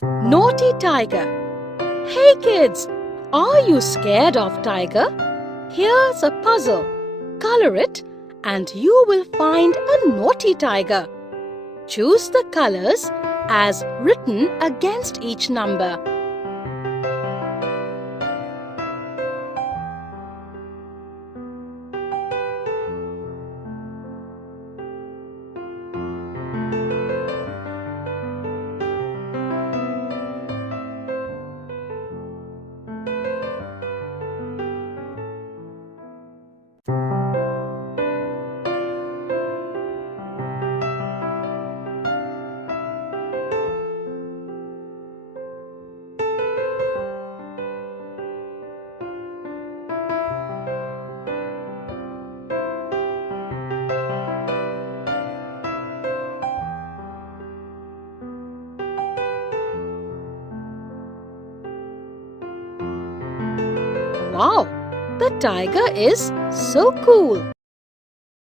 Naughty tiger. Hey kids, are you scared of tiger? Here's a puzzle. Color it and you will find a naughty tiger. Choose the colors as written against each number. Wow, the tiger is so cool.